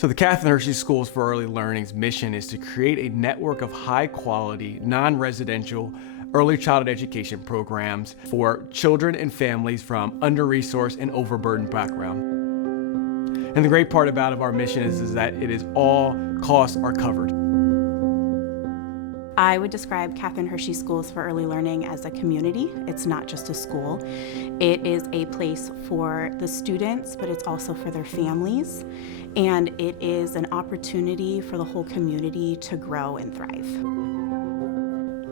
So the Catherine Hershey Schools for Early Learning's mission is to create a network of high-quality, non-residential early childhood education programs for children and families from under-resourced and overburdened background. And the great part about our mission is that it is all costs are covered. I would describe Catherine Hershey Schools for Early Learning as a community. It's not just a school. It is a place for the students, but it's also for their families. And it is an opportunity for the whole community to grow and thrive.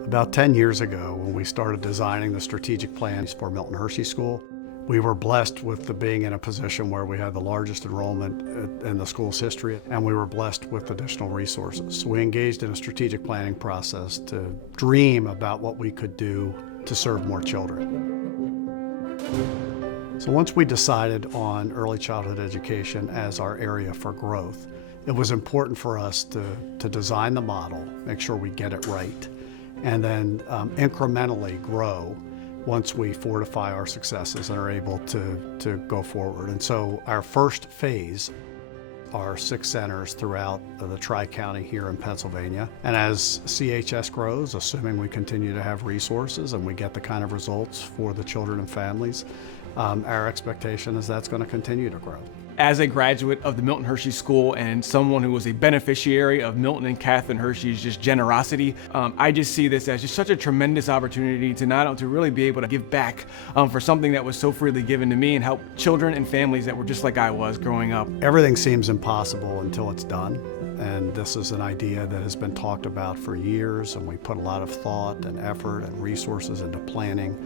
About 10 years ago, when we started designing the strategic plans for Milton Hershey School, we were blessed with being in a position where we had the largest enrollment in the school's history, and we were blessed with additional resources. So we engaged in a strategic planning process to dream about what we could do to serve more children. So once we decided on early childhood education as our area for growth, it was important for us to design the model, make sure we get it right, and then incrementally grow once we fortify our successes and are able to go forward. And so our first phase are 6 centers throughout the Tri-County here in Pennsylvania. And as CHS grows, assuming we continue to have resources and we get the kind of results for the children and families, our expectation is that's going to continue to grow. As a graduate of the Milton Hershey School and someone who was a beneficiary of Milton and Catherine Hershey's just generosity, I just see this as just such a tremendous opportunity to really be able to give back for something that was so freely given to me and help children and families that were just like I was growing up. Everything seems impossible until it's done. And this is an idea that has been talked about for years, and we put a lot of thought and effort and resources into planning.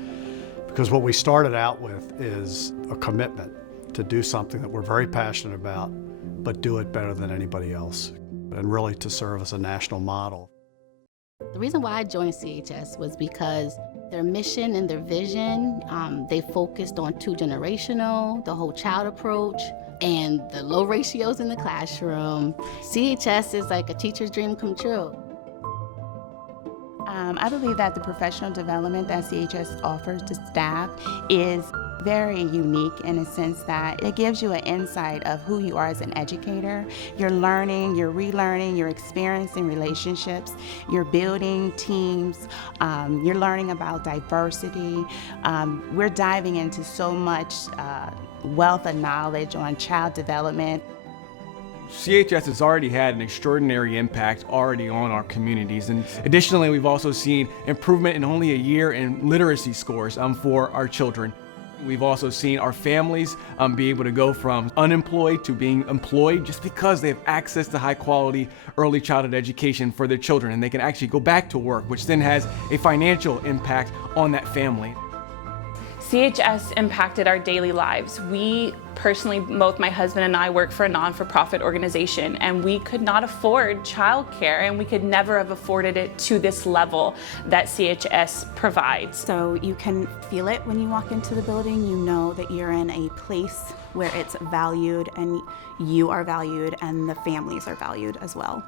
Because what we started out with is a commitment to do something that we're very passionate about, but do it better than anybody else, and really to serve as a national model. The reason why I joined CHS was because their mission and their vision, they focused on 2-generational, the whole child approach, and the low ratios in the classroom. CHS is like a teacher's dream come true. I believe that the professional development that CHS offers to staff is very unique in a sense that it gives you an insight of who you are as an educator. You're learning, you're relearning, you're experiencing relationships, you're building teams, you're learning about diversity. We're diving into so much wealth of knowledge on child development. CHS has already had an extraordinary impact already on our communities, and additionally we've also seen improvement in only a year in literacy scores for our children. We've also seen our families be able to go from unemployed to being employed just because they have access to high quality early childhood education for their children, and they can actually go back to work, which then has a financial impact on that family. CHS impacted our daily lives. We personally, both my husband and I work for a non-for-profit organization, and we could not afford childcare, and we could never have afforded it to this level that CHS provides. So you can feel it when you walk into the building. You know that you're in a place where it's valued and you are valued and the families are valued as well.